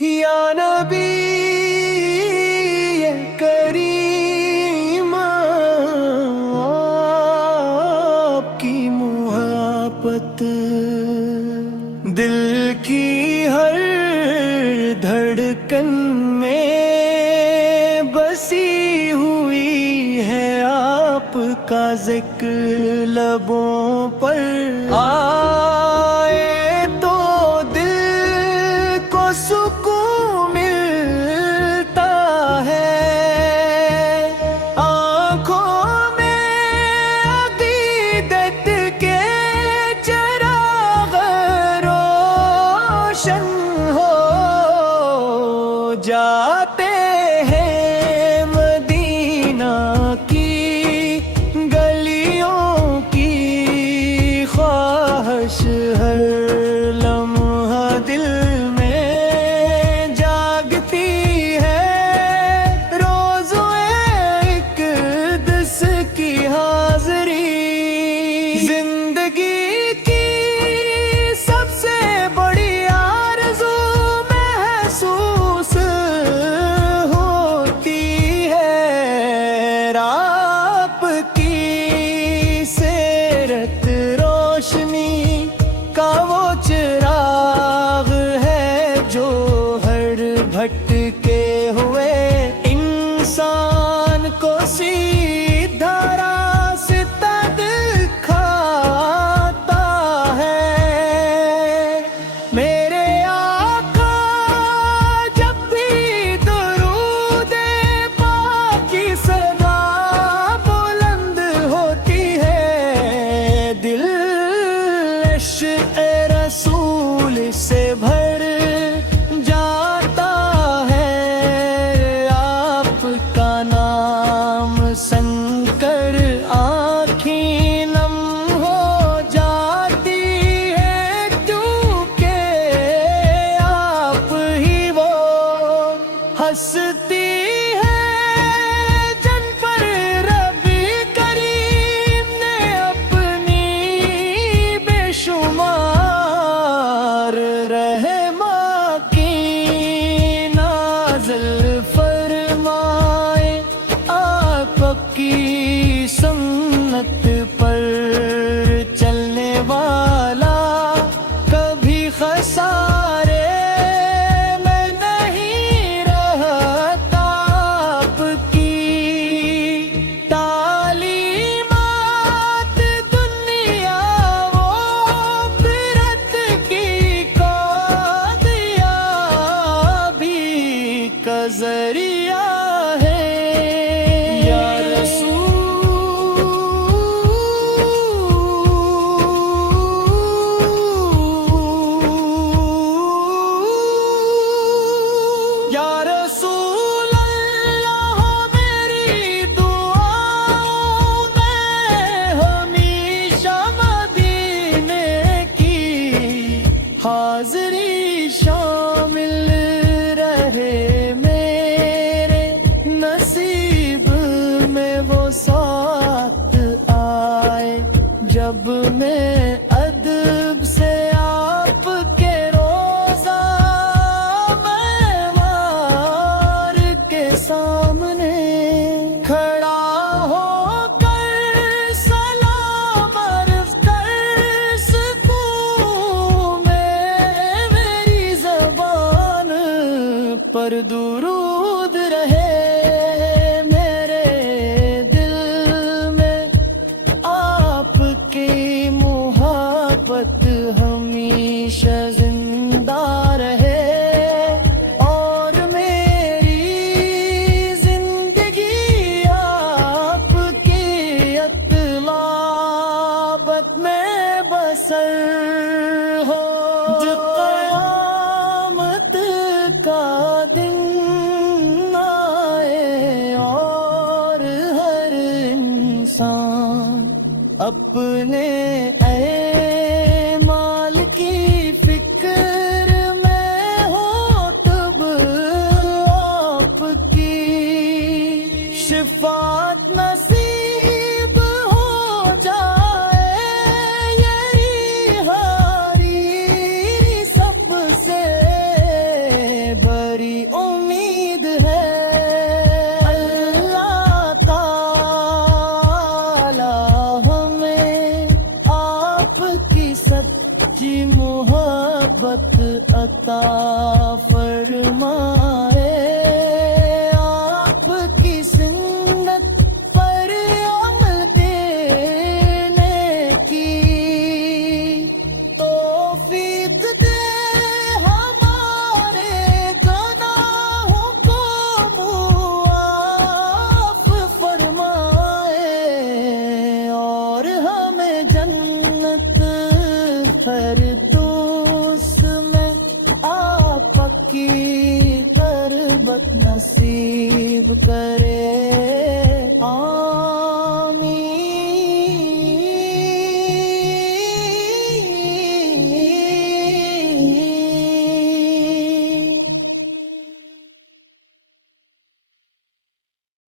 یا نبی کریم آپ کی محبت دل کی ہر دھڑکن میں بسی ہوئی ہے، آپ کا ذکر لبوں پر آئے تو دل کو سکون ملتا ہے، آنکھوں میں عقیدت کے چراغ روشن ہو جاتے ہیں مدینہ کی گلیوں کی خواہش، ہر لمحہ دل میں جاگتی ہے، روزوں اقدس کی حاضری، زندگی کی سب سے بڑی آرزو محسوس ہوتی ہے، آپ کی سیرت روشنی کا وہ چراغ ہے جو ہر بھٹکے ہوئے انسان کو سیدھا راستہ دکھاتا ہے۔ میرے آقا جب بھی درود پاک کی صدا بلند ہوتی ہے، دل عشق رسول سے بھر جاتا ہے، آپ کا نام سن کر آنکھیں نم ہو جاتی ہے، کیونکہ آپ ہی وہ ہستی ہے جن پر رب کریم نے اپنی بے شمار رحماں کی نازل فرمائے، آپ کی سنت پر چلنے والا کبھی خسارے میں نہیں رہتا، آپ کی تعلیمات دنیا و آخرت کی کامیابی کا ذریعہ ہے، یا رسول اللہ، میری دعاؤں میں ہمیشہ مدینے کی حاضری شامل رہے، میرے نصیب میں وہ ساتھ آئے جب میں ادب سے آپ کے روزہ معمار کے سامنے کھڑا ہو کر سلام عرض کر سکوں میں، میری زبان پر درود رہے، میرے دل میں آپ کی محبت ہمیشہ زندہ رہے، اور میری زندگی آپ کی اطلابت میں بسر ہو، جب قیامت کا دن آئے اور ہر انسان اپنے اعمال کی فکر میں ہو، تب آپ کی شفاعت نصیب ہو جائے، یہی ہاری سب سے فرمائے آپ کی سنت پر عمل دینے کی توفیق دے ہمارے گناہوں کو معاف فرمائے اور ہمیں جنت فردوس میں آپ کی قربت نصیب کرے